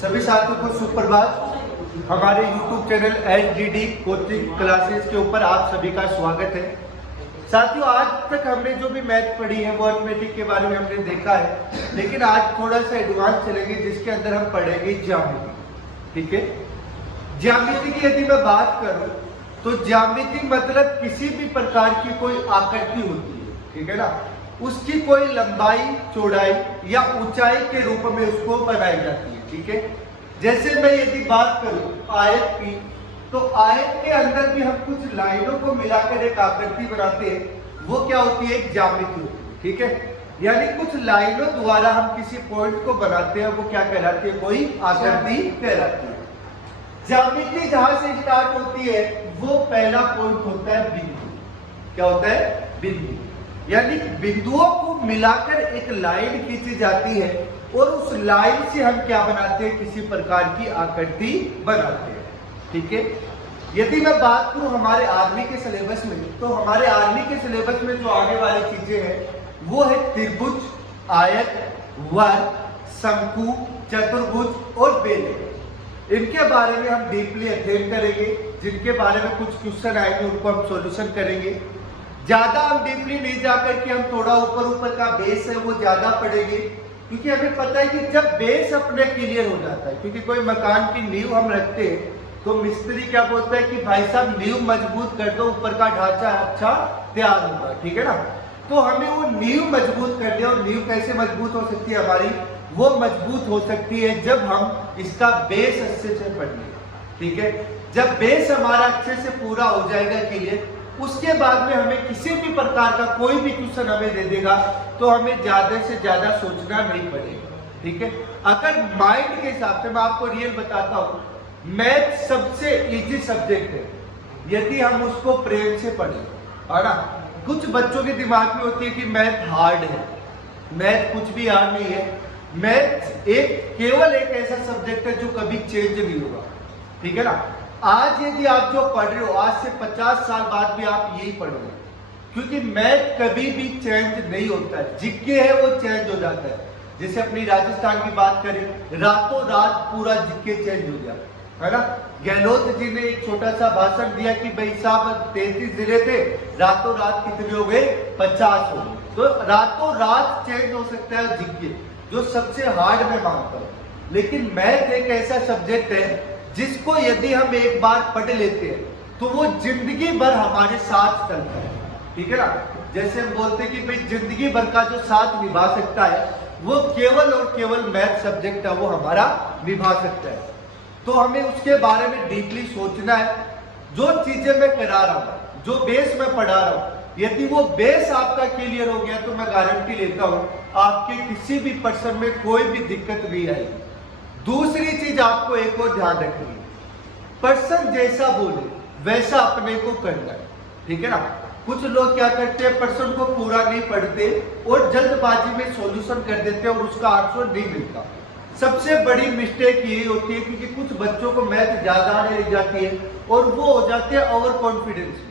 सभी साथियों को सुप्रभात। हमारे YouTube channel HDD coaching classes के ऊपर आप सभी का स्वागत है। साथियों, आज तक हमने जो भी मैथ पढ़ी है वो अर्थमेटिक के बारे में हमने देखा है, लेकिन आज थोड़ा सा एडवांस चलेंगे जिसके अंदर हम पढ़ेंगे ज्यामिति। ठीक है, ज्यामिति की यदि मैं बात करूं तो ज्यामिति मतलब किसी भी प्रकार की कोई आकृति होती है, ठीक है ना, उसकी कोई लंबाई चौड़ाई या ऊंचाई के रूप में उसको बनाई जाती है। ठीक है, जैसे मैं यदि बात करूं आयत की, तो आयत के अंदर भी हम कुछ लाइनों को मिलाकर एक आकृति बनाते हैं, वो क्या होती है, एक ज्यामिति होती है। ठीक है, यानी कुछ लाइनों द्वारा हम किसी पॉइंट को बनाते हैं, वो क्या कहलाती है, कोई आकृति कहलाती है। ज्यामिति जहां से स्टार्ट होती है वो पहला पॉइंट होता है बिंदु। क्या होता है, बिंदु, यानी बिंदुओं को मिलाकर एक लाइन खींची जाती है और उस लाइन से हम क्या बनाते हैं, किसी प्रकार की आकृति बनाते हैं। ठीक है, यदि मैं बात करूं हमारे आर्मी के सिलेबस में, तो हमारे आर्मी के सिलेबस में जो आगे वाली चीजें हैं वो है त्रिभुज, आयत, वर्ग, शंकु, चतुर्भुज और बेलन। इनके बारे में हम डीपली अध्ययन करेंगे, जिनके बारे में कुछ क्वेश्चन आएंगे उनको हम सॉल्यूशन करेंगे। ज्यादा हम डीपली नहीं जाकर के हम थोड़ा ऊपर का बेस है वो ज्यादा पढ़ेंगे, क्योंकि हमें पता है कि जब बेस अपने क्लियर हो जाता है, क्योंकि कोई मकान की नींव हम रखते हैं तो मिस्त्री क्या बोलता है कि भाई साहब नींव मजबूत कर दो, ऊपर का ढांचा अच्छा तैयार होगा। ठीक है ना, तो हमें वो नींव मजबूत कर दे। और नींव कैसे मजबूत हो सकती है हमारी, वो मजबूत हो सकती है जब हम इसका बेस अच्छे से पढ़ लें। ठीक है, जब बेस हमारा अच्छे से पूरा हो जाएगा क्लियर, उसके बाद में हमें किसी भी प्रकार का कोई भी क्वेश्चन हमें दे देगा तो हमें ज्यादा से ज्यादा सोचना नहीं पड़ेगा। ठीक है, अगर माइंड के हिसाब से मैं आपको रियल बताता हूँ, मैथ सबसे इजी सब्जेक्ट है यदि हम उसको प्रेम से पढ़ें, है ना। कुछ बच्चों के दिमाग में होती है कि मैथ हार्ड है, मैथ कुछ भी हार्ड नहीं है। मैथ केवल एक ऐसा सब्जेक्ट है जो कभी चेंज नहीं होगा। ठीक है ना, आज यदि आप जो पढ़ रहे हो, आज से 50 साल बाद भी आप यही पढ़ोगे, क्योंकि मैथ कभी भी चेंज नहीं होता है। जिक्के है वो चेंज हो जाता है। जैसे अपनी राजस्थान की बात करें, रातों रात पूरा जिक्के चेंज हो जाता है ना। गहलोत जी ने एक छोटा सा भाषण दिया कि भाई साहब 33 जिले थे, रातों रात कितने हो गए, 50 हो गए। तो रातों रात चेंज हो सकता है जिक्के, जो सबसे हार्ड मैं मानता हूँ। लेकिन मैथ एक ऐसा सब्जेक्ट है जिसको यदि हम एक बार पढ़ लेते हैं तो वो जिंदगी भर हमारे साथ चलता है। ठीक है ना, जैसे हम बोलते हैं कि भाई जिंदगी भर का जो साथ निभा सकता है वो केवल और केवल मैथ सब्जेक्ट है, वो हमारा निभा सकता है। तो हमें उसके बारे में डीपली सोचना है। जो चीजें मैं करा रहा हूं, जो बेस मैं पढ़ा रहा हूं, यदि वो बेस आपका क्लियर हो गया तो मैं गारंटी लेता हूं आपके किसी भी पर्सन में कोई भी दिक्कत नहीं आएगी। दूसरी चीज आपको एक और ध्यान रखनी है, पर्सन जैसा बोले वैसा अपने को करना है। ठीक है ना, कुछ लोग क्या करते हैं, पर्सन को पूरा नहीं पढ़ते और जल्दबाजी में सॉल्यूशन कर देते हैं और उसका आंसर नहीं मिलता। सबसे बड़ी मिस्टेक ये होती है, क्योंकि कुछ बच्चों को मैथ ज्यादा आने लग जाती है और वो हो जाते हैं ओवर कॉन्फिडेंस में।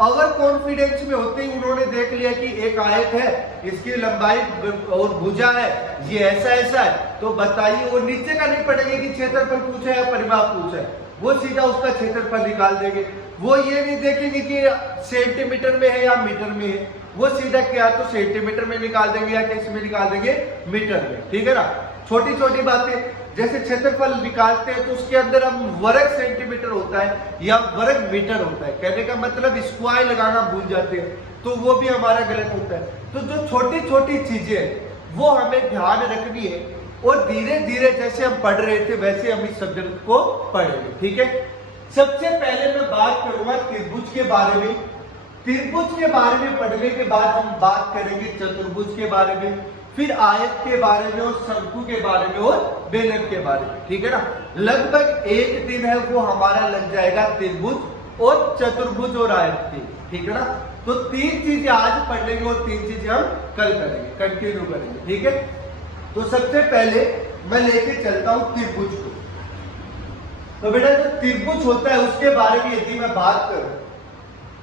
ओवर कॉन्फिडेंस में होते ही उन्होंने देख लिया कि एक आयत है, इसकी लंबाई और भुजा है, ये ऐसा ऐसा है, तो बताइए वो नीचे का नहीं पढ़ेंगे कि क्षेत्रफल पूछा है परिमाप पूछा है, वो सीधा उसका क्षेत्रफल निकाल देंगे। वो ये नहीं देखेंगे कि सेंटीमीटर में है या मीटर में है, वो सीधा क्या तो सेंटीमीटर में निकाल देंगे या किस में निकाल देंगे, मीटर में। ठीक है ना, छोटी छोटी बातें, जैसे क्षेत्रफल निकालते हैं तो उसके अंदर हम वर्ग सेंटीमीटर होता है या वर्ग मीटर होता है, कहने का मतलब स्क्वायर लगाना भूल जाते हैं, तो वो भी हमारा गलत होता है। तो जो छोटी छोटी चीजें वो हमें ध्यान रखनी है और धीरे धीरे जैसे हम पढ़ रहे थे वैसे हम इस सब्जेक्ट को पढ़ेंगे। ठीक है, सबसे पहले मैं बात करूंगा त्रिभुज के बारे में। त्रिभुज के बारे में पढ़ने के बाद हम बात करेंगे चतुर्भुज के बारे में, फिर आयत के बारे में और शंकु के बारे में और बेलन के बारे में। ठीक है ना, लगभग एक दिन है वो हमारा लग जाएगा त्रिभुज और चतुर्भुज और आयत की। ठीक है ना, तो 3 चीजें आज पढ़ लेंगे और 3 चीजें हम कल करेंगे, कंटिन्यू करेंगे। ठीक है, तो सबसे पहले मैं लेके चलता हूं त्रिभुज को। तो बेटा जो त्रिभुज होता है उसके बारे में यदि मैं बात करूं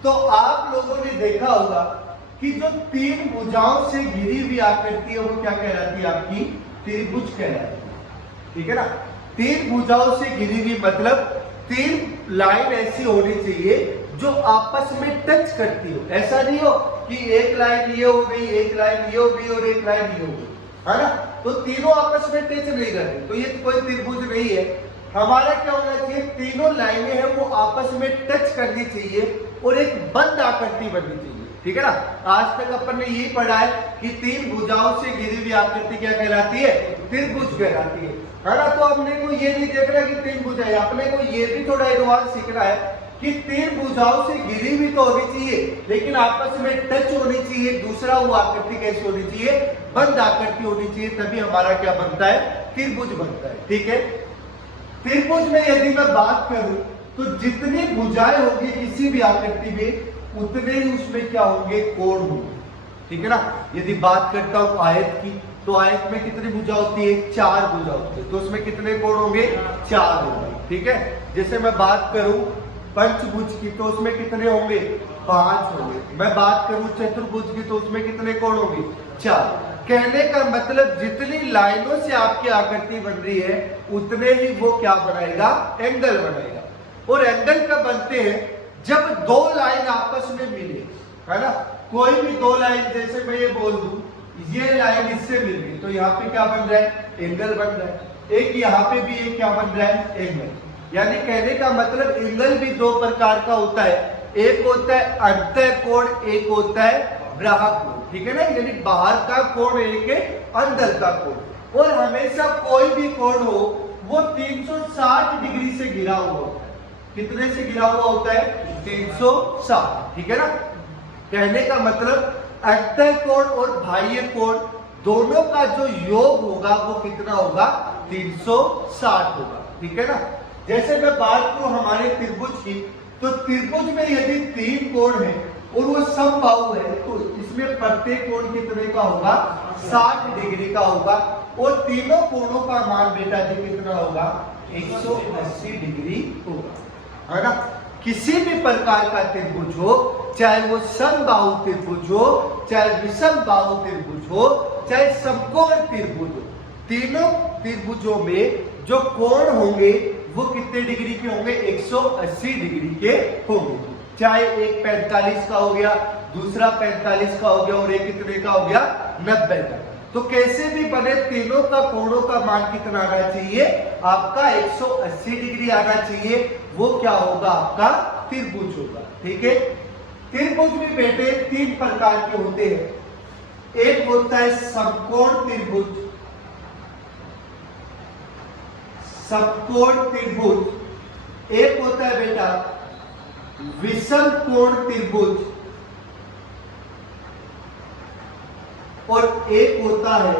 तो आप लोगों ने देखा होगा कि जो 3 भुजाओं से घिरी हुई आकृति है वो क्या कहलाती है, आपकी त्रिभुज कहलाती है। ठीक है ना, तीन भुजाओं से घिरी हुई मतलब तीन लाइन ऐसी होनी चाहिए जो आपस में टच करती हो। ऐसा नहीं हो कि एक लाइन ये हो गई, एक लाइन ये हो गई और एक लाइन ये हो गई, है ना। तो तीनों आपस में टच नहीं कर रही, तो ये कोई त्रिभुज नहीं है। हमारा क्या होना चाहिए, तीनों लाइनें हैं वो आपस में टच करनी चाहिए और एक बंद आकृति बननी चाहिए, ठीक है ना। आज तक अपन ने यही पढ़ा है कि तीन भुजाओं से घिरी हुई आकृति क्या कहलाती है, त्रिभुज कहलाती है ना। तो अपने को ये नहीं देखना कि तीन भुजा है, अपने को ये भी थोड़ा एडवांस सीखना है कि तीन भुजाओं से घिरी हुई तो होनी चाहिए लेकिन आपस में टच होनी चाहिए। दूसरा वो आकृति कैसी होनी चाहिए, बंद आकृति होनी चाहिए, तभी हमारा क्या बनता है, त्रिभुज बनता है, ठीक है। त्रिभुज में यदि मैं बात करूं तो जितनी भुजाएं होगी किसी भी आकृति में उतने ही उसमें क्या होंगे, कोण होंगे, ठीक है ना। यदि बात करता हूं आयत की, तो आयत में कितनी भुजा होती है, चार भुजा होती है, तो उसमें कितने कोण होंगे, चार होंगे, ठीक है। जैसे मैं बात करूं पंचभुज की तो उसमें कितने होंगे, पांच होंगे। मैं बात करूं चतुर्भुज की तो उसमें कितने कोण होंगे, चार। कहने का मतलब जितनी लाइनों से आपकी आकृति बन रही है उतने ही वो क्या बनाएगा, एंगल बनाएगा। और एंगल कब बनते हैं, जब दो लाइन आपस में मिले, है ना। कोई भी दो लाइन, जैसे मैं ये बोल दूं ये लाइन इससे मिल गई तो यहाँ पे क्या बन रहा है, एंगल बन रहा है। एक यहाँ पे भी एक क्या बन रहा है, एंगल। यानी कहने का मतलब एंगल भी दो प्रकार का होता है, एक होता है अंतःकोण, एक होता है बाह्य कोण, ठीक है ना। यानी बाहर का कोण एक है, अंदर का कोण। और हमेशा कोई भी कोण हो वो 360 डिग्री से घिरा हुआ होता है। कितने से घिरा हुआ होता है, 360, ठीक है ना। कहने का मतलब अंतःकोण और बाह्य कोण दोनों का जो योग होगा वो कितना होगा, 360 होगा, ठीक है ना। जैसे मैं बात करूं हमारे त्रिभुज की, तो त्रिभुज में यदि तीन कोण है और वो समबाहु है तो इसमें प्रत्येक कोण कितने का होगा, 60 डिग्री का होगा। और तीनों कोणों का मान बेटा जी कितना होगा, 180 डिग्री होगा, है ना। किसी भी प्रकार का त्रिभुज हो, चाहे वो समबाहु त्रिभुज हो, चाहे विषम बाहु त्रिभुज हो, चाहे समकोण त्रिभुज हो, तीनों त्रिभुजों में जो कोण होंगे वो कितने डिग्री के होंगे, 180 डिग्री के होंगे। चाहे एक 45 का हो गया, दूसरा 45 का हो गया और एक कितने का हो गया, 90 का। तो कैसे भी बने तीनों का कोणों का मान कितना आना चाहिए, आपका 180 डिग्री आना चाहिए। वो क्या होगा, आपका त्रिभुज होगा, ठीक है। त्रिभुज भी बेटे तीन प्रकार के होते हैं। एक होता है समकोण त्रिभुज, समकोण त्रिभुज। एक होता है बेटा विषम कोण त्रिभुज और एक होता है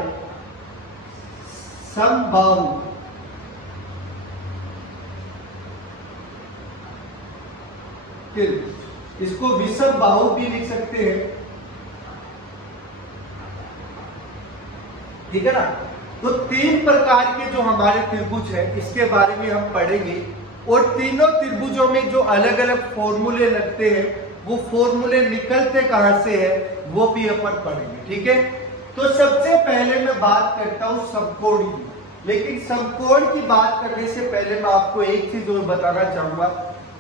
समबाहु त्रिभुज। इसको विषम बाहु भी लिख सकते हैं, ठीक है ना। तो तीन प्रकार के जो हमारे त्रिभुज है इसके बारे में हम पढ़ेंगे और तीनों त्रिभुजों में जो अलग अलग फॉर्मूले लगते हैं वो फॉर्मूले निकलते कहां से है वो भी अपन पढ़ेंगे, ठीक है। तो सबसे पहले मैं बात करता हूं समकोण की, लेकिन समकोण की बात करने से पहले मैं आपको एक चीज और बताना चाहूंगा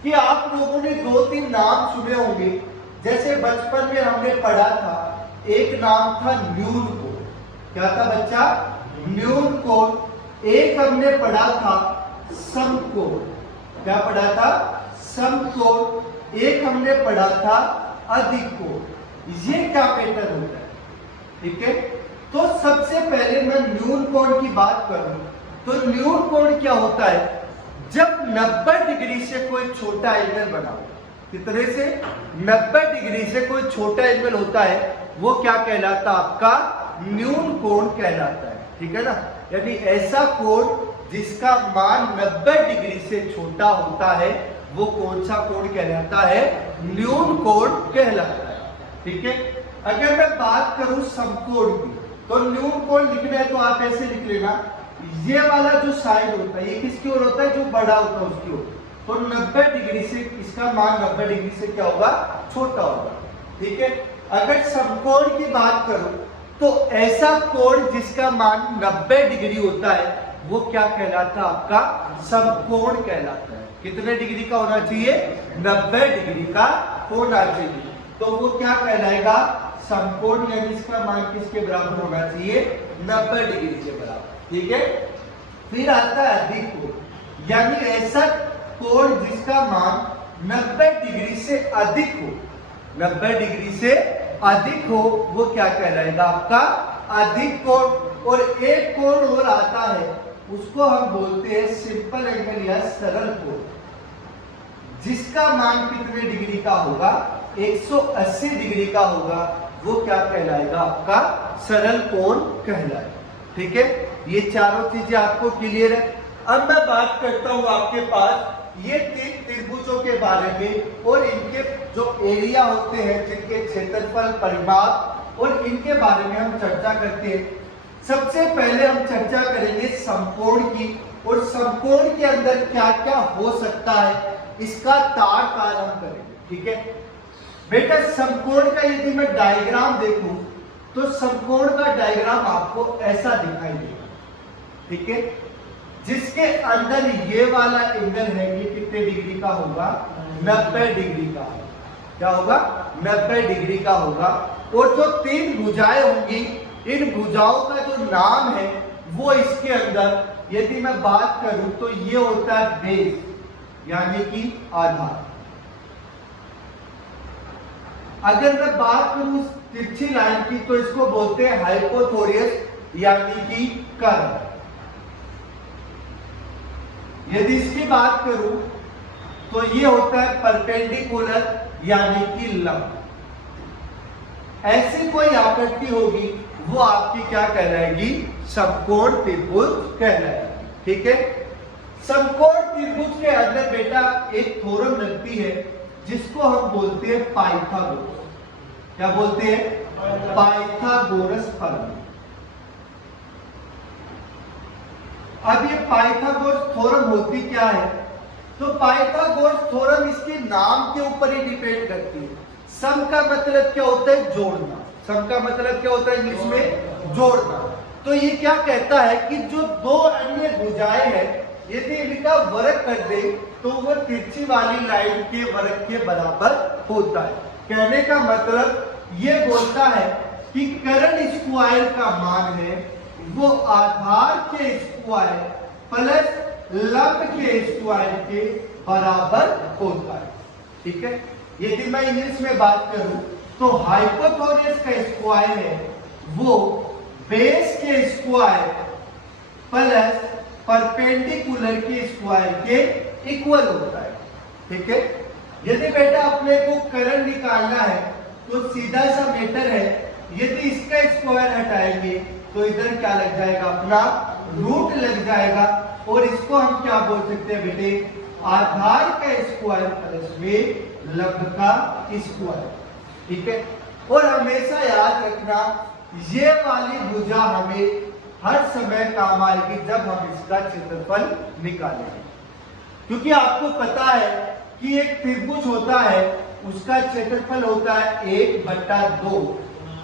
कि आप लोगों ने दो तीन नाम सुने होंगे। जैसे बचपन में हमने पढ़ा था, एक नाम था न्यून कोण। क्या था बच्चा, न्यून कोण। एक हमने पढ़ा था समकोण। क्या पढ़ा था, समकोण। एक हमने पढ़ा था अधिक कोण। ये क्या पैटर्न होता है, ठीक है। तो सबसे पहले मैं न्यून कोण की बात करूं तो न्यून कोण क्या होता है, जब 90 डिग्री से कोई छोटा एंगल बना हो, कितने से, 90 डिग्री से कोई छोटा एंगल होता है वो क्या कहलाता है, आपका न्यून कोण कहलाता है, ठीक है ना। यानी ऐसा कोण जिसका मान 90 डिग्री से छोटा होता है वो कौन सा कोण कहलाता है, न्यून कोण कहलाता है, ठीक है। अगर मैं बात करूं समकोण की तो न्यून कोण लिखना है तो आप ऐसे लिख लेना, ये वाला जो साइड होता है ये किसकी ओर होता है, जो बड़ा होता है उसकी ओर। तो 90 डिग्री से इसका मान 90 डिग्री से क्या होगा, छोटा होगा, ठीक है। अगर समकोण की बात करूं तो ऐसा कोण जिसका मान 90 डिग्री होता है वो क्या कहलाता है? आपका समकोण कहलाता है। कितने डिग्री का होना चाहिए? 90 डिग्री का होना चाहिए। तो वो क्या कहलाएगा? समकोण, यानी इसका मान किसके बराबर होना चाहिए? 90 डिग्री के बराबर। ठीक है। फिर आता है अधिक कोण, यानी ऐसा कोण जिसका मान 90 डिग्री से अधिक हो, 90 डिग्री से अधिक हो, वो क्या कहलाएगा? आपका अधिक कोण। और एक कोण और आता है, उसको हम बोलते हैं सिंपल एंगल या सरल कोण, जिसका मान कितने डिग्री का होगा? 180 डिग्री का होगा। वो क्या कहलाएगा? आपका सरल कोण कहलाएगा। ठीक है। ये चारों चीजें आपको क्लियर है। अब मैं बात करता हूं आपके पास ये तीन त्रिभुजों के बारे में और इनके जो एरिया होते हैं, जिनके क्षेत्रफल, परिमाप और इनके बारे में हम चर्चा करते हैं। सबसे पहले हम चर्चा करेंगे समकोण की, और समकोण के अंदर क्या क्या हो सकता है इसका तार हम करेंगे। ठीक है बेटा। समकोण का यदि मैं डायग्राम देखूं तो समकोण का डायग्राम आपको ऐसा दिखाई देगा। ठीक है। जिसके अंदर ये वाला एंगल है, ये कितने डिग्री का होगा? 90 डिग्री का। क्या होगा? 90 डिग्री का होगा। और जो तीन भुजाएं होंगी, इन भुजाओं का जो नाम है वो इसके अंदर, यदि मैं बात करूं तो ये होता है बेस, यानी कि आधार। अगर मैं बात करूं तिरछी लाइन की तो इसको बोलते हैं हाइपोथोरियस, यानी कि कर्व। यदि इसकी बात करूं तो ये होता है परपेंडिकुलर, यानी कि लंब। ऐसी कोई आकृति होगी वो आपकी क्या कहलाएगी? समकोण त्रिभुज कहलाएगी। ठीक है। समकोण त्रिभुज के अंदर बेटा एक थ्योरम लगती है जिसको हम बोलते हैं पाइथागोरस। क्या बोलते हैं? पाइथागोरस प्रमेय। अब ये पाइथागोरस थ्योरम होती क्या है? तो पाइथागोरस थ्योरम इसके नाम के ऊपर ही डिपेंड करती है। सम का मतलब क्या होता है? जोड़ना। सम का मतलब क्या होता है इंग्लिश में? जोड़ना। तो ये क्या कहता है कि जो दो अन्य भुजाएं हैं, यदि इनका वर्ग कर दे तो वो तिरछी वाली लाइन के वर्ग के बराबर होता है। कहने का मतलब ये बोलता है कि कर्ण स्क्वायर का मान है वो आधार के स्क्वायर प्लस लंब के स्क्वायर के बराबर होता है। ठीक है। यदि मैं इंग्लिश में बात करूं तो हाइपोथोरियस का स्क्वायर है वो बेस के स्क्वायर प्लस परपेंडिकुलर के स्क्वायर के इक्वल होता है। ठीक है। यदि बेटा अपने को कर्ण निकालना है तो सीधा सा मेथड है, यदि इसका स्क्वायर हटाएंगे तो इधर क्या लग जाएगा? अपना रूट लग जाएगा। और इसको हम क्या बोल सकते हैं बेटे? आधार का स्क्वायर प्लस में लंब का स्क्वायर। ठीक है। और हमेशा याद रखना ये वाली भुजा हमें हर समय काम आएगी जब हम इसका क्षेत्रफल निकालेंगे, क्योंकि आपको पता है कि एक त्रिभुज होता है, उसका क्षेत्रफल होता है 1/2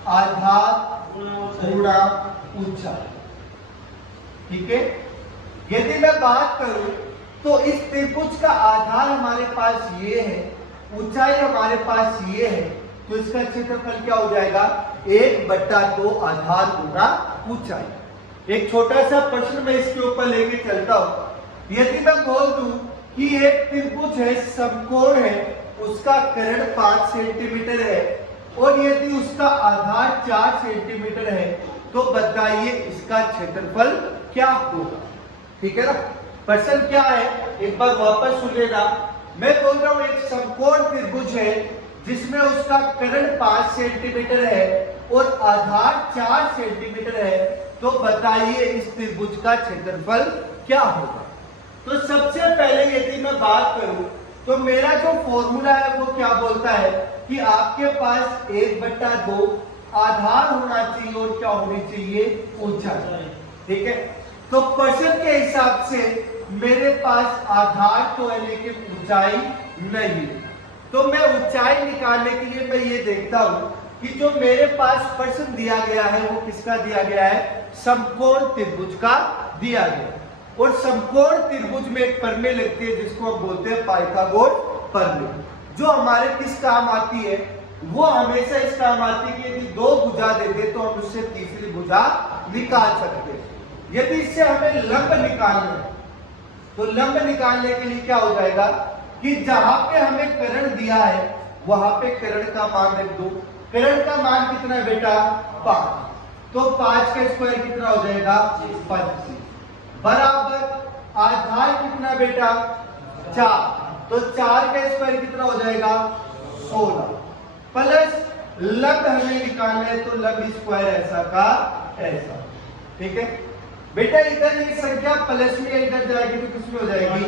आधार गुणा ऊंचाई। ठीक है। यदि मैं बात करूं तो इस त्रिभुज का आधार हमारे पास ये है, ऊंचाई हमारे पास ये है, तो इसका क्षेत्रफल क्या हो जाएगा? 1/2 आधार गुणा ऊंचाई। एक छोटा सा प्रश्न मैं इसके ऊपर लेके चलता हूं। यदि मैं बोल दूं कि एक त्रिभुज है, समकोण है, उसका कर्ण 5 सेंटीमीटर है और यदि उसका आधार 4 सेंटीमीटर है, तो बताइए इसका क्षेत्रफल क्या होगा? ठीक है ना। प्रश्न क्या है एक बार वापस सुन लेना। मैं बोल रहा हूं एक समकोण त्रिभुज है जिसमें उसका कर्ण 5 सेंटीमीटर है और आधार 4 सेंटीमीटर है, तो बताइए इस त्रिभुज का क्षेत्रफल क्या होगा? तो सबसे पहले यदि मैं बात करूं तो मेरा जो फॉर्मूला है वो क्या बोलता है कि आपके पास 1/2 आधार होना चाहिए और क्या होनी चाहिए? ऊंचाई। ठीक है। तो प्रश्न के हिसाब से मेरे पास आधार तो है लेकिन ऊंचाई नहीं है, तो मैं ऊंचाई निकालने के लिए मैं ये देखता हूं कि जो मेरे पास प्रश्न दिया गया है वो किसका दिया गया है? समकोण त्रिभुज का दिया गया। और समकोण त्रिभुज में एक प्रमेय लगती है जिसको हम बोलते हैं पाइथागोरस प्रमेय, जो हमारे किस काम आती है, वो हमेशा इस काम आती है कि यदि दो भुजा देते तो हम उससे तीसरी भुजा निकाल सकते हैं। यदि इससे हमें लंब निकालना है तो लंब निकालने के लिए क्या हो जाएगा कि जहां पे हमें कर्ण दिया है वहां पे कर्ण का मान रख दो। कर्ण का मान कितना है बेटा? 5। तो 5 का स्क्वायर कितना हो जाएगा? 25 बराबर आधार कितना बेटा? 4। तो 4 का स्क्वायर कितना हो जाएगा? 16 प्लस लंब हमें निकालना है तो लंब स्क्वायर ऐसा का ऐसा। ठीक है बेटा, इधर ये संख्या प्लस में इधर जाएगी तो किसमें हो जाएगी?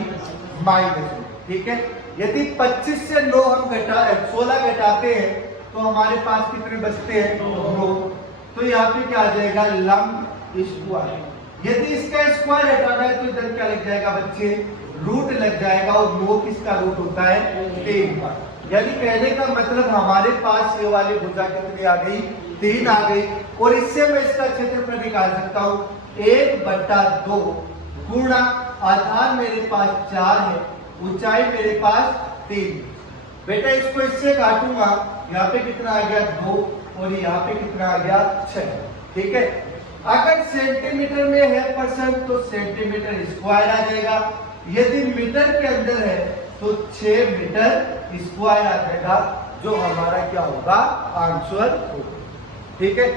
माइनस में। ठीक है, यदि 25 से 9 हम 16 घटाते हैं तो हमारे पास कितने बचते हैं? 9। तो यहाँ पे क्या आ जाएगा? लंब स्क्वायर। यदि इसका स्क्वायर हटाना है तो इधर क्या लग जाएगा बच्चे? रूट लग जाएगा, और 9 किसका रूट होता है? 3 का। यानी कहने का मतलब हमारे पास ये वाली भुजा कितनी आ गई? 3 आ गई। और इससे मैं इसका क्षेत्रफल निकाल सकता हूँ 1/2 गुणा आधार मेरे पास 4 है, ऊंचाई मेरे पास 3। बेटा इसको इससे काटूंगा, यहाँ पे कितना आ गया? 2, और यहाँ पे कितना आ गया? 6। ठीक है, अगर सेंटीमीटर में है परसेंट तो सेंटीमीटर स्क्वायर आ जाएगा, यदि मीटर के अंदर है तो 6 मीटर स्क्वायर आ जाएगा, जो हमारा क्या होगा? आंसर होगा। ठीक है,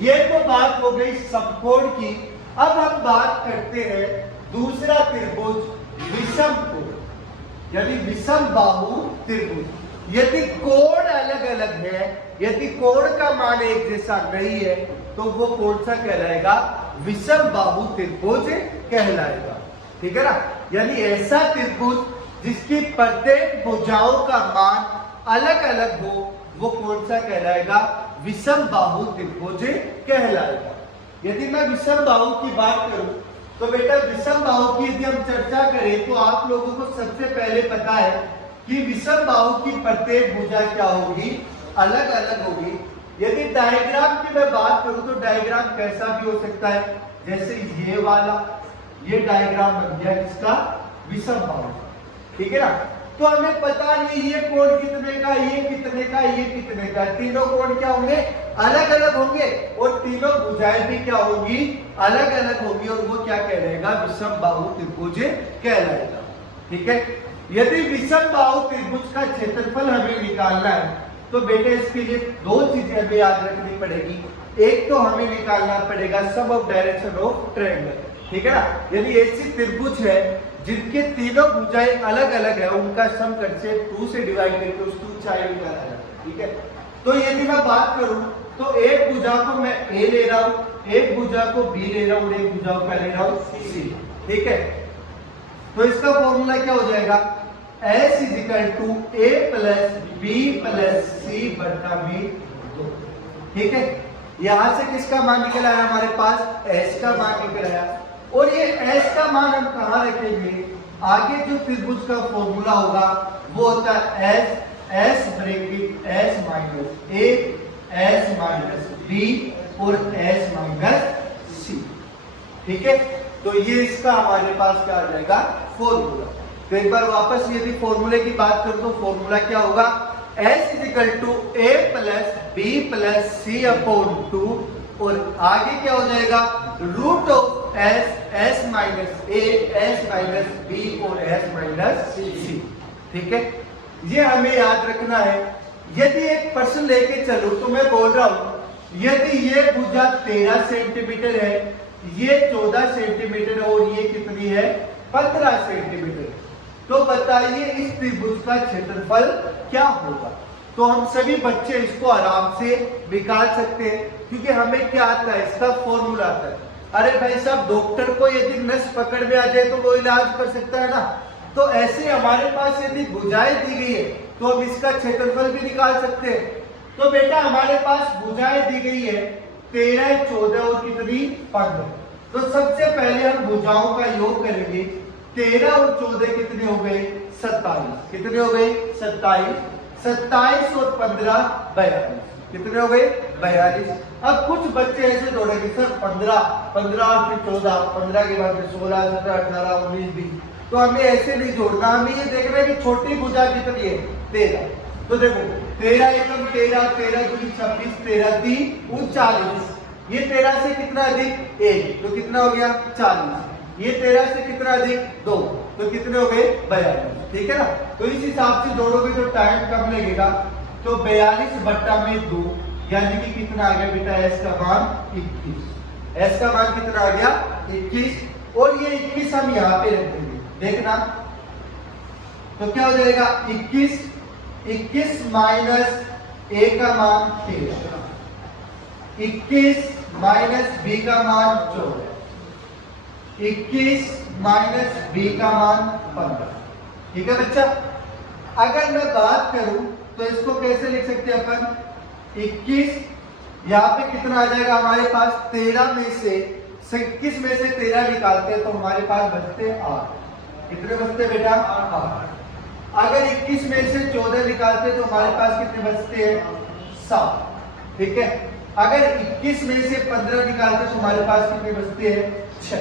ये तो बात हो गई समकोण की। अब हम बात करते हैं दूसरा त्रिभुज विषम कोण, यानी विषम बाहु त्रिभुज। यदि कोण अलग अलग है, यदि कोण का मान एक जैसा नहीं है तो वो कौन सा कहलाएगा? विषम बाहु त्रिभुज कहलाएगा। ठीक है ना, यानी ऐसा त्रिभुज जिसकी प्रत्येक भुजाओं का मान अलग अलग हो वो कौन सा कहलाएगा? विषम बाहु त्रिभुज कहलाएगा। यदि मैं विषम बाहु की बात करूं तो बेटा विषम बाहु की यदि हम चर्चा करें तो आप लोगों को सबसे पहले पता है कि विषम बाहु की प्रत्येक भुजा क्या होगी? अलग अलग होगी। यदि डायग्राम की मैं बात करूं तो डायग्राम कैसा भी हो सकता है, जैसे ये वाला, ये डायग्राम बन गया किसका? विषम बाहु। ठीक है ना, तो हमें पता नहीं ये कोण कितने का, ये कितने का, ये कितने का। तीनों कोण क्या होंगे? अलग अलग होंगे, और तीनों भुजाएं भी क्या होंगी? अलग अलग होंगी, और वो क्या कहलाएगा? विषम बाहु त्रिभुज कहलाएगा। ठीक है, यदि विषम बाहु त्रिभुज का क्षेत्रफल हमें निकालना है तो बेटे इसके लिए 2 चीजें हमें याद रखनी पड़ेगी। एक तो हमें निकालना पड़ेगा सम ऑफ डायरेक्शन ऑफ ट्रायंगल। ठीक है ना, यदि ऐसी त्रिभुज है जिनके तीनों भुजाएं अलग अलग है, उनका सम करके 2 से डिवाइड करके उसकी ऊंचाई निकाला है। ठीक है, तो यदि मैं बात करूं तो एक भुजा को मैं ए ले रहा हूं, एक भुजा को बी ले रहा हूं, एक भुजा को ले रहा हूं सी। ठीक है, तो इसका फॉर्मूला क्या हो जाएगा? S = A + B + C / B। ठीक है, यहां से किसका मान निकल आया? हमारे पास S का मान निकल आया। और ये S का मान हम कहां रखेंगे? आगे जो त्रिभुज का फॉर्मूला होगा वो होता है S bracket S - A S - B और S - C। ठीक है, तो ये इसका हमारे पास क्या आ जाएगा? फॉर्मूला। तो एक बार वापस यदि फॉर्मूले की बात करूं तो फॉर्मूला क्या होगा? S = A + B + C/2, और आगे क्या हो जाएगा? √S S - A S - B और S - C। ठीक है, ये हमें याद रखना है। यदि एक प्रश्न लेके चलो तो मैं बोल रहा हूं यदि ये भुजा 13 सेंटीमीटर है, ये 14 सेंटीमीटर और ये कितनी है? 15 सेंटीमीटर, तो बताइए इस त्रिभुज का क्षेत्रफल क्या होगा? तो हम सभी बच्चे इसको आराम से निकाल सकते हैं, क्योंकि हमें क्या आता है? इसका फॉर्मूला आता है। अरे भाई साहब, डॉक्टर को यदि नस पकड़ में आ जाए तो वो इलाज कर सकता है ना। तो ऐसे हमारे पास यदि भुजाएं दी गई है तो हम इसका क्षेत्रफल भी निकाल सकते हैं। तो बेटा हमारे पास भुजाएं दी गई है 13, 14 और कितनी? 15। तो सबसे पहले हम भुजाओं का योग करेंगे। 13 और 14 कितने हो गए? 27। कितने हो गए? 27। 27 और 15 42। कितने हो गए? 42। अब कुछ बच्चे ऐसे जोड़ेंगे सर 15, 15 और फिर 14, 15 के बाद फिर 16, 17, 18, 19, 20। तो हमें ऐसे नहीं जोड़ना, हमें ये देखना है कि छोटी भुजा कितनी है 13। तो देखो 13 एकम 13, 13 दूनी 26, 13 3 40। ये 13 से कितना अधिक 1, तो कितना हो गया 40। ये 13 से कितना अधिक 2, तो कितने हो गए 42। ठीक है ना। तो इस हिसाब से जोड़ोगे तो टाइम कम लगेगा। तो 42/2 यानी कि कितना आ गया बेटा एस का मान 21। एस का मान कितना आ गया 21। और ये 21 हम यहाँ पे रख देंगे, देखना तो क्या हो जाएगा 21, 21 माइनस ए का मान 13, 21 माइनस बी का मान 14, 21 माइनस बी का मान 15। ठीक है बच्चा। अगर मैं बात करूं तो इसको कैसे लिख सकते हैं अपन, 21 यहाँ पे कितना आ जाएगा हमारे पास 13 में से 21 में से 13 निकालते हैं तो हमारे पास बचते 8। कितने बचते बेटा 8। अगर 21 में से 14 निकालते हैं तो हमारे पास कितने बचते हैं 7। ठीक है। अगर 21 में से 15 निकालते हैं तो हमारे पास कितने बचते हैं 6।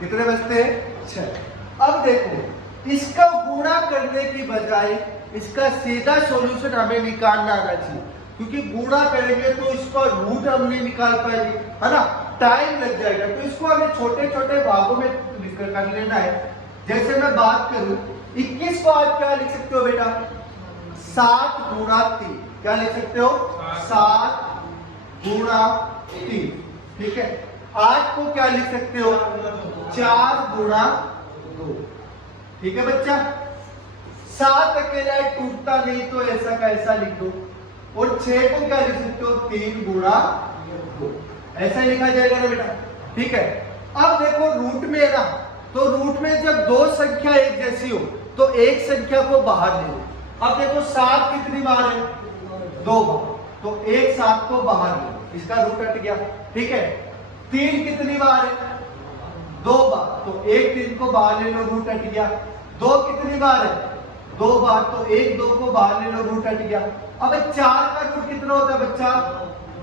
कितने बचते हैं 6। अब देखो इसका गुणा करने की बजाय इसका सीधा सॉल्यूशन हमें निकालना आना चाहिए, क्योंकि गुणा करेंगे तो इसका रूट हम नहीं निकाल पाएंगे, है ना, टाइम लग जाएगा। तो इसको हमें छोटे छोटे भागों में कर लेना है। जैसे मैं बात करूं 21 को आप क्या लिख सकते हो बेटा 7 गुणा 3। क्या लिख सकते हो 7 गुणा 3। ठीक है। 8 को क्या लिख सकते हो 4 गुणा 2। ठीक है बच्चा। 7 अकेला टूटता नहीं तो ऐसा का ऐसा लिख दो। और 6 को क्या लिख सकते हो 3 गुणा 2। ऐसा ही लिखा जाएगा ना बेटा। ठीक है। अब देखो रूट में है ना, तो रूट में जब दो संख्या एक जैसी हो तो एक संख्या को बाहर ले लो। अब देखो 7 कितनी बार है 2 बार, तो एक 7 को बाहर ले लो, इसका रूट हट गया। ठीक है। 3 कितनी बार है 2 बार, तो एक 3 को बाहर ले लो, रूट हट गया। 2 कितनी बार है 2 बार, तो एक 2 को बाहर ले लो, रूट हट गया। अब 4 का रूट कितना होता है बच्चा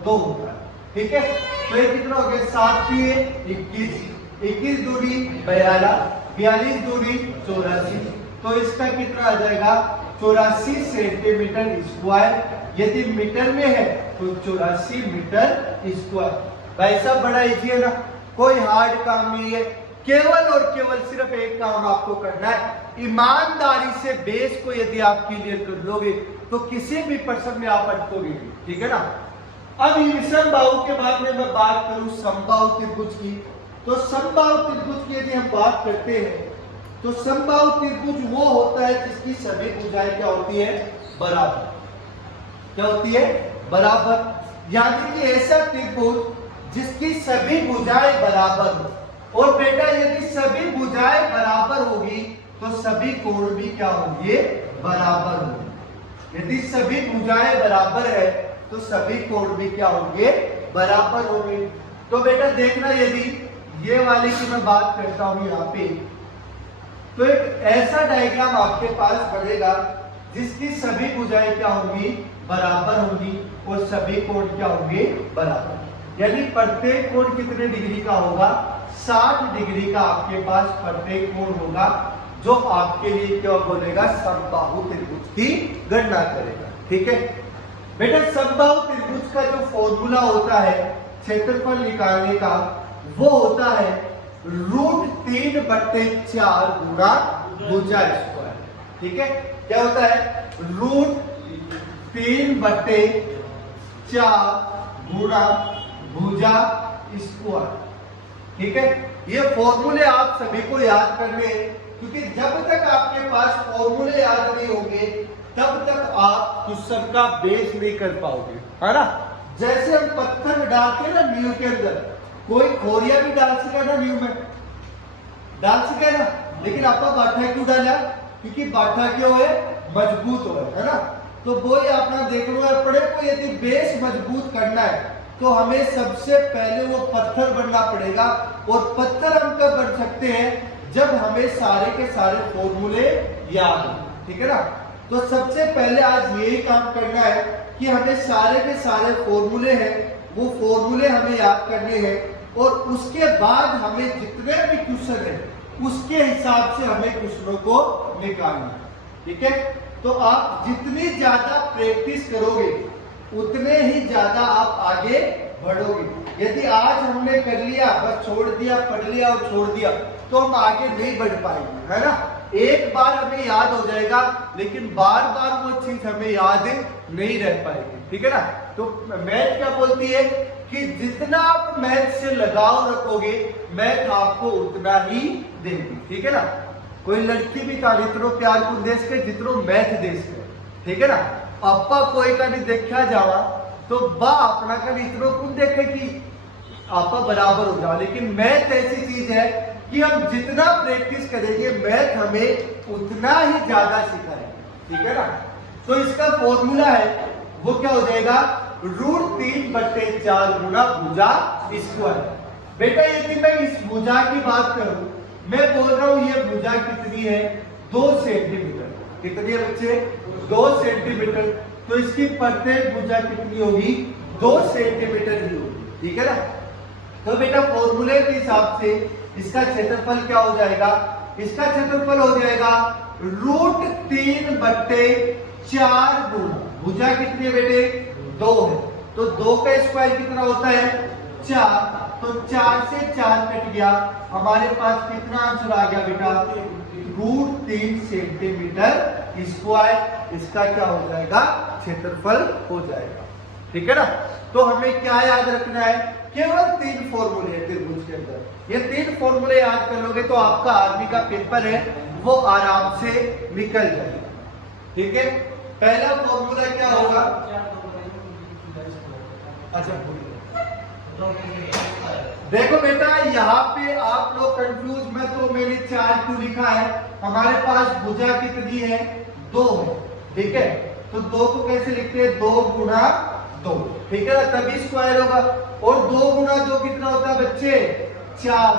2 होता है। ठीक है। तो ये कितना हो गया 7 3 21, 21 दूनी 42, 42 दूनी 84। तो इसका कितना आ जाएगा 84 सेंटीमीटर स्क्वायर। यदि मीटर में है तो 84 मीटर स्क्वायर। भाई साहब बड़ा इजी है ना, कोई हार्ड काम नहीं है। केवल और केवल सिर्फ एक काम आपको करना है, ईमानदारी से बेस को यदि आप क्लियर कर लोगे तो किसी भी प्रश्न में आप अटकोगे। ठीक है ना। अब विषम बाहु के बाद में मैं बात करूं समबाहु त्रिभुज की, तो समबाहु त्रिभुज की यदि हम बात करते हैं तो समबाहु त्रिभुज वो होता है जिसकी सभी भुजाएं क्या होती है बराबर। क्या होती है बराबर। यानी कि ऐसा त्रिभुज जिसकी सभी भुजाएं बराबर हो। और बेटा यदि सभी भुजाएं बराबर होगी तो सभी कोण भी क्या होंगे बराबर होंगे। यदि सभी भुजाएं बराबर है तो सभी कोण भी क्या होंगे बराबर होंगे। तो बेटा देखना यदि ये वाले की मैं बात करता हूं यहाँ पे, तो एक ऐसा डायग्राम आपके पास बनेगा जिसकी सभी भुजाएं क्या होंगी बराबर होंगी और सभी कोण क्या होंगे बराबर। यानी प्रत्येक कोण कितने डिग्री का होगा 60 डिग्री का आपके पास प्रत्येक कोण होगा, जो आपके लिए क्या बोलेगा समबाहु त्रिभुज की गणना करेगा। ठीक है बेटा। समबाहु त्रिभुज का जो फॉर्मूला होता है क्षेत्रफल निकालने का वो होता है √3/4 गुणा भुजा स्क्वायर। ठीक है। क्या होता है √3/4 गुणा भुजा स्क्वायर। ठीक है। ये फॉर्मूले आप सभी को याद करने हैं, क्योंकि जब तक आपके पास फॉर्मूले याद नहीं होंगे तब तक आप क्वेश्चन का बेस नहीं कर पाओगे, है ना। जैसे हम पत्थर डालते हैं ना नींव के अंदर, कोई खोरिया भी डाल सके ना नींव में, डाल सके ना, लेकिन आपका बाठा क्यों डाला क्योंकि बाठा क्यों है मजबूत है ना। तो वो ही अपना देखना है पड़े को यदि बेस मजबूत करना है तो हमें सबसे पहले वो पत्थर बनना पड़ेगा। और पत्थर हम कब बन सकते हैं जब हमें सारे के सारे फॉर्मूले याद हो। ठीक है ना। तो सबसे पहले आज यही काम करना है कि हमें सारे के सारे फॉर्मूले हैं वो फॉर्मूले हमें याद करने हैं और उसके बाद हमें जितने भी क्वेश्चन है उसके हिसाब से हमें क्वेश्चनों को निकालना है। ठीक है, तो आप जितनी ज्यादा प्रैक्टिस करोगे उतने ही ज्यादा आप आगे बढ़ोगे। यदि आज हमने कर लिया बस छोड़ दिया, पढ़ लिया और छोड़ दिया तो हम आगे नहीं बढ़ पाएंगे, है ना। एक बार हमें याद हो जाएगा लेकिन बार बार वो चीज हमें याद नहीं रह पाएगी। ठीक है ना। तो मैथ क्या बोलती है कि जितना आप मैथ से लगाव रखोगे मैथ आपको उतना ही देगी। ठीक है ना। कोई लड़की भी का जितनो प्यार को देश के जितनो मैथ देश के, ठीक है ना। अपा कोई का नहीं देखा जावा तो बा अपना का इतनो कौन देखे कि आपा बराबर हो जाओ। लेकिन मैथ ऐसी चीज है कि हम जितना प्रैक्टिस करेंगे मैथ हमें उतना ही ज्यादा सिखाएगा। ठीक है ना। तो इसका फॉर्मूला है वो क्या हो जाएगा, √3/4 गुना भुजा स्क्वायर। बेटा यदि मैं इस भुजा की बात करूं, मैं बोल रहा हूं ये भुजा कितनी है 2 सेंटीमीटर। कितनी है बच्चे 2 सेंटीमीटर। तो इसकी प्रत्येक भुजा कितनी होगी 2 सेंटीमीटर ही होगी। ठीक है ना। तो बेटा फॉर्मूले के हिसाब से इसका क्षेत्रफल क्या हो जाएगा, इसका क्षेत्रफल हो जाएगा √3/4 गुना भुजा कितनी है बेटे 2 है। तो 2 का स्क्वायर कितना होता है 4। तो 4 से 4 कट गया, हमारे पास कितना आंसर आ गया बेटा √3 सेंटीमीटर स्क्वायर। इसका क्या हो जाएगा क्षेत्रफल हो जाएगा। ठीक है ना। तो हमें क्या याद रखना है, केवल 3 फॉर्मूले हैं त्रिभुज के अंदर। ये 3 फॉर्मूले याद कर लोगे तो आपका आर्मी का पेपर है वो आराम से निकल जाएगा। ठीक है। पहला फॉर्मूला क्या होगा, अच्छा देखो बेटा यहाँ पे आप लोग कंफ्यूज मत हो, मैंने 4 क्यों लिखा है। हमारे पास भुजा कितनी है 2 है। ठीक है। तो 2 को कैसे लिखते हैं 2 गुना 2। ठीक है ना, तभी स्क्वायर होगा। और 2 गुना 2 कितना होता है बच्चे 4।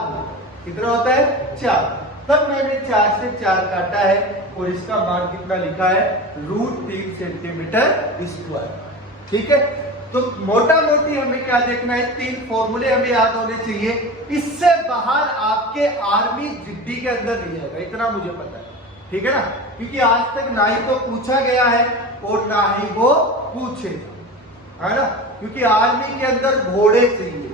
कितना होता है 4। तब मैंने 4 से 4 काटा है और इसका मान कितना लिखा है √3 सेंटीमीटर स्क्वायर। ठीक है। तो मोटा मोटी हमें क्या देखना है, 3 फॉर्मूले हमें याद होने चाहिए। इससे बाहर आपके आर्मी जिड्डी के अंदर नहीं आएगा, इतना मुझे पता है। ठीक है ना। क्योंकि आज तक ना ही तो पूछा गया है और ना ही वो पूछे, है ना। क्योंकि आर्मी के अंदर घोड़े चाहिए,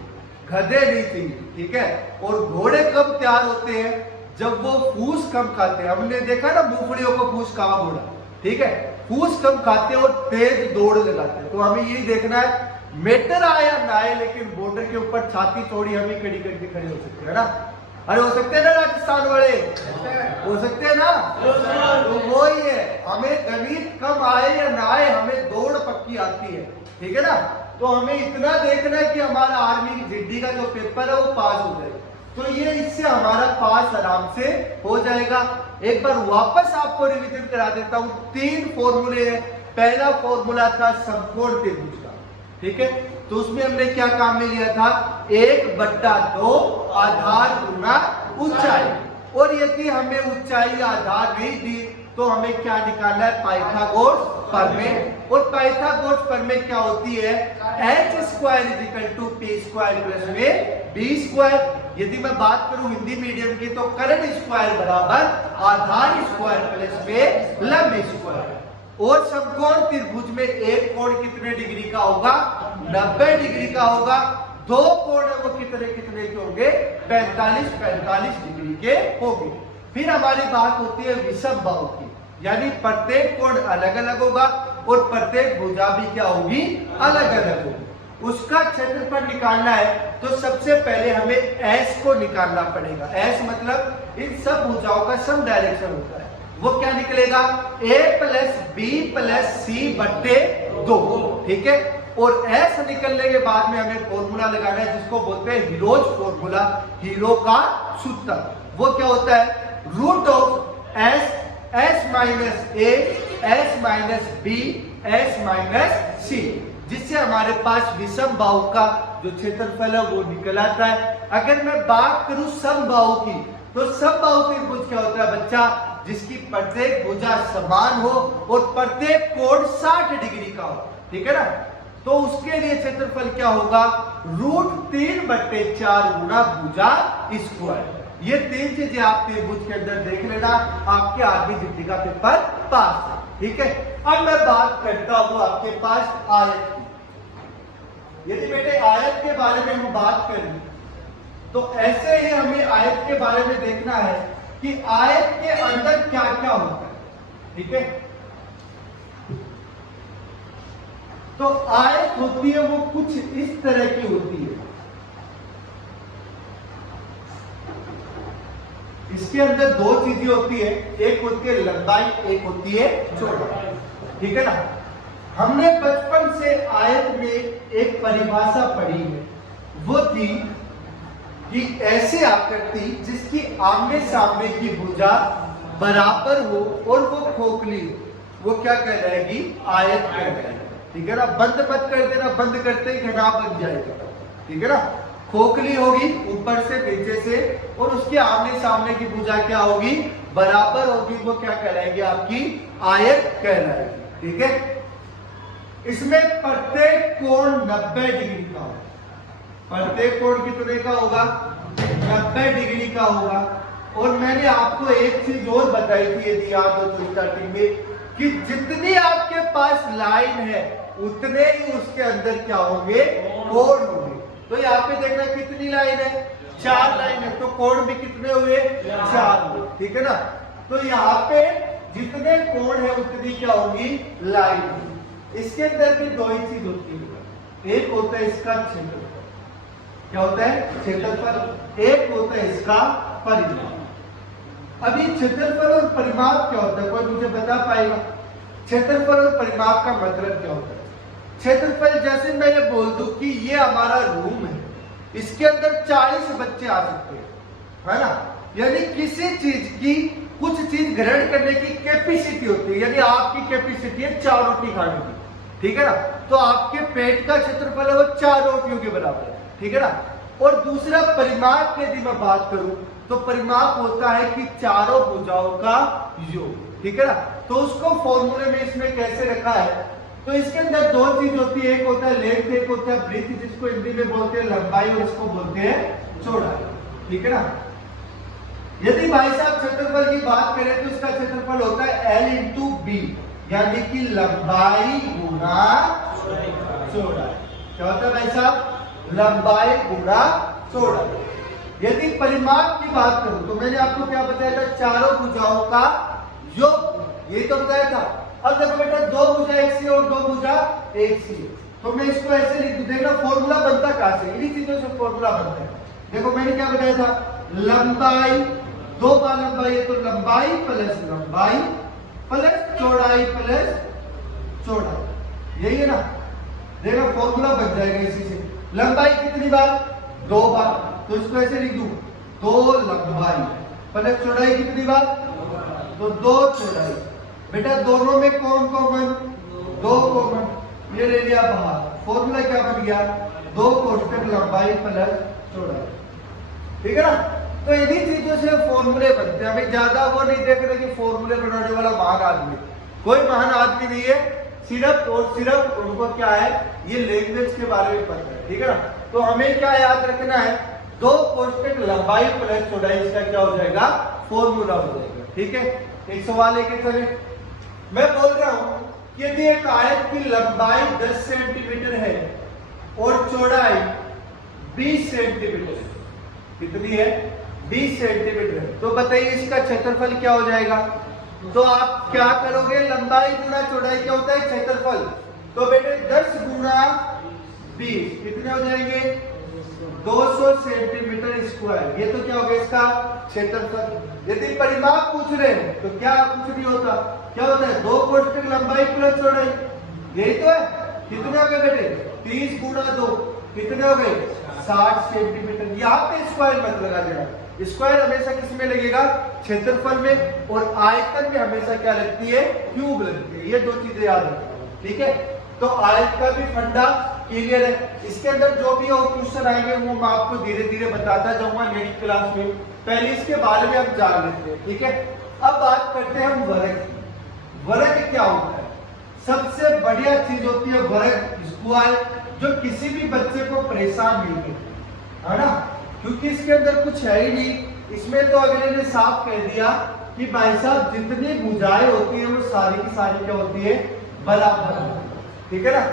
गधे नहीं चाहिए। ठीक है। और घोड़े कब तैयार होते हैं जब वो फूस कम खाते हैं। हमने देखा ना मूंगफलियों को फूस कहाँ बोला। ठीक है। फूस कम खाते और तेज दौड़ लगाते हैं। तो हमें यही देखना है मेटर आए या ना आए लेकिन बॉर्डर के ऊपर छाती थोड़ी हमें कड़ी करके खड़े हो सकते हैं ना। अरे हो सकते हैं ना राजस्थान वाले, हो सकते हैं ना। तो वो ही है, हमें गणित कम आए या ना आए हमें दौड़ पक्की आती है। ठीक है ना। तो हमें इतना देखना है कि हमारा आर्मी जिड्डी का जो पेपर है वो पास हो जाए। तो ये इससे हमारा पास आराम से हो जाएगा। एक बार वापस आपको रिवीजन करा देता हूं। 3 फॉर्मूले हैं। पहला फॉर्मूला था समकोण त्रिभुज का। ठीक है। तो उसमें हमने क्या काम में लिया था 1/2 आधार गुना ऊंचाई। और यदि हमें ऊंचाई आधार नहीं दी तो हमें क्या निकालना है पाइथागोरस प्रमेय। और पाइथागोरस प्रमेय क्या होती है h² = p² + b²। यदि मैं बात करूं हिंदी मीडियम की तो कर्ण स्क्वायर बराबर आधार स्क्वायर प्लस लंब स्क्वायर। और समकोण त्रिभुज में एक कोण कितने डिग्री का होगा 90 डिग्री का होगा। 2 कोण है वो कितने कितने के होंगे 45 डिग्री के होंगे। फिर हमारी बात होती है विषम बाहु की, यानी प्रत्येक कोण अलग अलग होगा और प्रत्येक भुजा भी क्या होगी अलग अलग होगी। उसका क्षेत्रफल निकालना है तो सबसे पहले हमें S को निकालना पड़ेगा। S मतलब इन सब भुजाओं का सम डायरेक्शन होता है। वो क्या निकलेगा A + B + C/2। ठीक है। और S निकलने के बाद में हमें फॉर्मूला लगाना है जिसको बोलते हैं हीरोज फॉर्मूला, हीरो का सूत्र। वो क्या होता है √S S - A S - B S - C, जिससे हमारे पास विषम बाहु का जो क्षेत्रफल है वो निकल आता है। अगर मैं बात करूं समबाहु की तो समबाहु त्रिभुज क्या होता है बच्चा, जिसकी प्रत्येक भुजा समान हो और प्रत्येक कोण 60 डिग्री का हो। ठीक है ना। तो उसके लिए क्षेत्रफल क्या होगा, √3/4 गुणा भुजा स्क्वायर। ये 3 चीजें आप त्रिभुज के अंदर देख लेना, आपके आगे जितनी का पेपर पास है। ठीक है, अब मैं बात करता हूं आपके पास आयत की। यदि बेटे आयत के बारे में हम बात करें तो ऐसे ही हमें आयत के बारे में देखना है कि आयत के अंदर क्या क्या होता है। ठीक है, तो आयत होती है वो कुछ इस तरह की होती है। इसके अंदर 2 चीजें होती है, एक होती है लंबाई, एक होती है चौड़ाई। ठीक है ना। हमने बचपन से आयत में एक परिभाषा पढ़ी है, वो थी कि ऐसे आकृति जिसकी आमने सामने की भुजा बराबर हो और वो खोखली हो, वो क्या कहलाएगी, आयत कहलाएगी। ठीक है ना। बंद मत कर देना, बंद करते ही घना बन जाएगा। ठीक है ना। खोखली होगी ऊपर से नीचे से, और उसके आमने सामने की भुजा क्या होगी, बराबर होगी, वो क्या कहलाएगी, आपकी आयत कहलाएगी। ठीक है। इसमें प्रत्येक कोण 90 डिग्री का होगा। प्रत्येक कोण कितने का होगा, 90 डिग्री का होगा। और मैंने आपको एक चीज और बताई थी, यदि याद हो तो स्टार्टिंग में, कि जितनी आपके पास लाइन है उतने ही उसके अंदर क्या होंगे, कोण होंगे। तो यहाँ पे देखना कितनी लाइन है, 4 लाइन है, तो कोण भी कितने हुए, 4 हुए। ठीक है ना। तो यहाँ पे जितने कोण है उतनी क्या होगी, लाइन। इसके अंदर भी 2 ही चीज होती है, एक होता है इसका क्षेत्रफल, क्या होता है, क्षेत्रफल, एक होता है इसका परिमाप। अभी क्षेत्रफल और परिमाप क्या होता है, कोई मुझे बता पाएगा? क्षेत्रफल और परिमाप का मतलब क्या होता है? क्षेत्रफल, जैसे मैं ये बोल दूं कि ये हमारा रूम है, इसके अंदर 40 बच्चे आ सकते हैं, है ना। यानी किसी चीज की कुछ चीज ग्रहण करने की कैपेसिटी होती है, यानी आपकी कैपेसिटी है 4 रोटी खाने की। ठीक है ना। तो आपके पेट का क्षेत्रफल है वो 4 रोटियों के बराबर है। ठीक है ना। और दूसरा परिमाप की यदि मैं बात करूं तो परिमाप होता है कि चारों भुजाओं का योग। ठीक है ना। तो उसको फॉर्मूले में इसमें कैसे रखा है, तो इसके अंदर 2 चीज होती है, एक होता है लेंथ, एक होता है ब्रीथ, जिसको हिंदी में बोलते हैं लंबाई और इसको बोलते हैं चौड़ाई। ठीक है ना। यदि भाई साहब क्षेत्रफल की बात करें तो इसका क्षेत्रफल होता है L × B, यानी कि लंबाई गुणा चौड़ाई। क्या होता है भाई साहब, लंबाई गुणा चौड़ाई। यदि परिमाप की बात करूं तो मैंने आपको क्या बताया था, चारों भुजाओं का योग, ये तो बताया था। अब देखो बेटा, 2 भुजा एक सी और 2 भुजा एक सी, तो मैं इसको ऐसे लिख दूं। देखना फॉर्मूला बनता कहां से, इन्हीं चीजों से फॉर्मूला बनता है। देखो मैंने क्या बताया था, लंबाई 2 बार लंबाई है, तो लंबाई प्लस लंबाई प्लस चौड़ाई प्लस चौड़ाई, यही है ना। देखना फॉर्मूला बन जाएगा इसी से। लंबाई कितनी बार, 2 बार, तो इसको ऐसे लिख दूं, 2 लंबाई प्लस चौड़ाई कितनी बार, तो 2 चौड़ाई। बेटा दोनों में कौन कॉमन, 2 कॉमन, ये ले लिया बाहर। फॉर्मूला क्या बन गया, 2 कोष्ठक लंबाई प्लस चौड़ाई। ठीक है ना। तो इन्हीं चीजों से फॉर्मूले बनते हैं। हमें ज्यादा वो नहीं देख रहे कि फॉर्मूले बनाने वाला महान आदमी, कोई महान आदमी नहीं है, सिर्फ और सिर्फ उनको क्या है, ये लैंग्वेज के बारे में पता है। ठीक है ना। तो हमें क्या याद रखना है, 2 कोष्ठक लंबाई प्लस चौड़ाई, इसका क्या हो जाएगा, फॉर्मूला हो जाएगा। ठीक है। एक सवाल लेके चले। मैं बोल रहा हूं कि यदि एक आयत की लंबाई 10 सेंटीमीटर है और चौड़ाई 20 सेंटीमीटर है, कितनी है, 20 सेंटीमीटर है, तो बताइए इसका क्षेत्रफल क्या हो जाएगा। तो आप क्या करोगे, लंबाई गुना चौड़ाई क्या होता है, क्षेत्रफल। तो बेटे 10 गुना 20 कितने हो जाएंगे, 200 सेंटीमीटर स्क्वायर। ये तो क्या होगा इसका क्षेत्रफल। यदि परिमाप पूछ रहे हैं तो क्या कुछ नहीं होता, क्या होता है, 2 कोष्ठक लंबाई प्लस चौड़ाई, यही तो है। कितने हो गए बेटे, 30 गुना 2 कितने हो गए, 60 सेंटीमीटर। यहाँ पे स्क्वायर मत लगा देना, स्क्वायर हमेशा किस में लगेगा, क्षेत्रफल में, और आयतन में हमेशा क्या लगती है, क्यूब लगती है। ये 2 चीजें याद रखना। ठीक है। तो आयत का भी फंडा क्लियर है। इसके अंदर जो भी और क्वेश्चन आएंगे वो मैं आपको धीरे धीरे बताता जाऊंगा नेक्स्ट क्लास में। पहले इसके बारे में हम जान लेते हैं। ठीक है। अब बात करते हैं हम वर्ग की। वर्ग क्या होता है, सबसे बढ़िया चीज होती है वर्ग स्क्वायर, जो किसी भी बच्चे को परेशान नहीं करती है ना, क्योंकि इसके अंदर कुछ है ही नहीं। इसमें तो अगले ने साफ कह दिया कि भाई साहब जितनी भुजाएं होती है वो सारी की सारी क्या होती है, बराबर, ठीक है ना।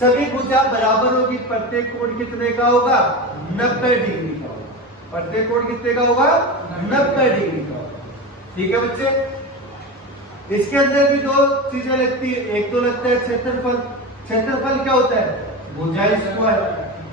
सभी भुजा बराबर होगी, प्रत्येक कोण कितने का होगा, 90 डिग्री का होगा। प्रत्येक कोण कितने का होगा, 90 डिग्री का होगा, ठीक है बच्चे। इसके अंदर भी दो चीजें लगती है, एक तो लगता है क्षेत्रफल। क्षेत्रफल क्या होता है, भुजा स्क्वायर।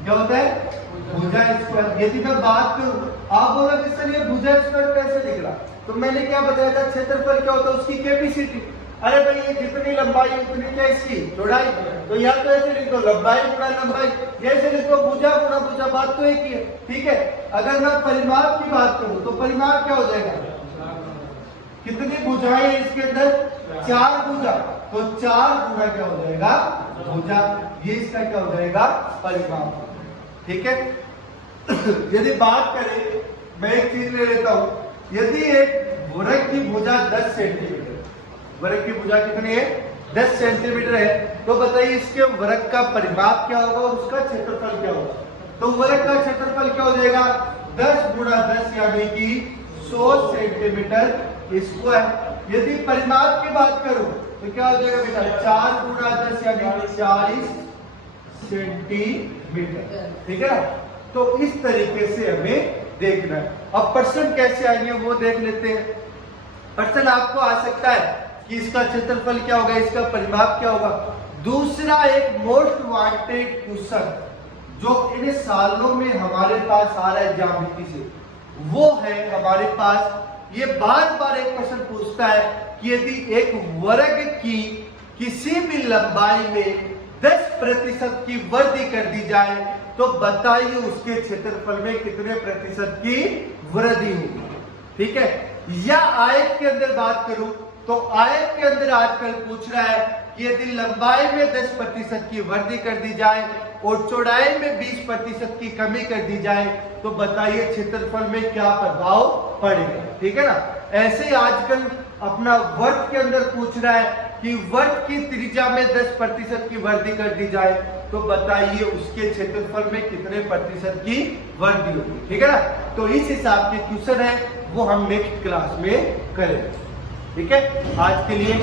क्या होता है, भुजा स्क्वायर। यदि मैं बात करूं, आप बोलोगे सर ये भुजा स्क्वायर कैसे निकला, तो मैंने क्या बताया था, क्षेत्रफल क्या होता है, उसकी कैपेसिटी। अरे भाई ये जितनी लंबाई उतनी क्या इसकी चौड़ाई, तो या तो ऐसे लिख दो लंबाई गुणा लंबाई, ऐसे लिख दो भुजा गुणा भुजा, बात तो एक ही है, ठीक है। अगर मैं परिमाप की बात करूं तो परिमाप क्या हो जाएगा, कितनी भुजाएं हैं इसके अंदर, 4 भुजा, तो 4 गुणा क्या हो जाएगा, भुजा। ये इसका क्या हो जाएगा, परिमाप, ठीक है। यदि बात करें, मैं एक चीज ले लेता हूं, यदि एक वर्ग की भुजा 10 सेंटीमीटर, वर्ग की भुजा कितनी है, 10 सेंटीमीटर है, तो बताइए इसके वर्ग का परिमाप क्या होगा और उसका क्षेत्रफल क्या होगा। तो वर्ग का क्षेत्रफल क्या हो जाएगा, 10 गुणा 10 यानी कि 100 सेंटीमीटर स्क्वायर। यदि परिमाप की बात करूं तो क्या हो जाएगा बेटा, 4 गुणा 10 यानी 40 सेंटीमीटर, ठीक है ना। तो इस तरीके से हमें देखना है। अब प्रश्न कैसे आएंगे वो देख लेते हैं। प्रश्न आपको आ सकता है कि इसका क्षेत्रफल क्या होगा, इसका परिमाप क्या होगा। दूसरा एक मोस्ट वांटेड क्वेश्चन जो इन सालों में हमारे पास आ रहा है ज्यामिति से, वो है हमारे पास, ये बार बार एक प्रश्न पूछता है कि यदि एक वर्ग की किसी भी लंबाई में 10% की वृद्धि कर दी जाए तो बताइए उसके क्षेत्रफल में कितने प्रतिशत की वृद्धि होगी, ठीक है। या आयत के अंदर बात करूं तो आयत के अंदर आजकल पूछ रहा है कि यदि लंबाई में 10% की वृद्धि कर दी जाए और चौड़ाई में 20% की कमी कर दी जाए तो बताइए क्षेत्रफल में क्या प्रभाव पड़ेगा, ठीक है ना। ऐसे ही आजकल अपना वर्ग के अंदर पूछ रहा है कि वर्ग की त्रिज्या में 10% की वृद्धि कर दी जाए तो बताइए उसके क्षेत्रफल में कितने प्रतिशत की वृद्धि होगी, ठीक है ना। तो इस हिसाब के क्वेश्चन है वो हम नेक्स्ट क्लास में करेंगे, ठीक है। आज के लिए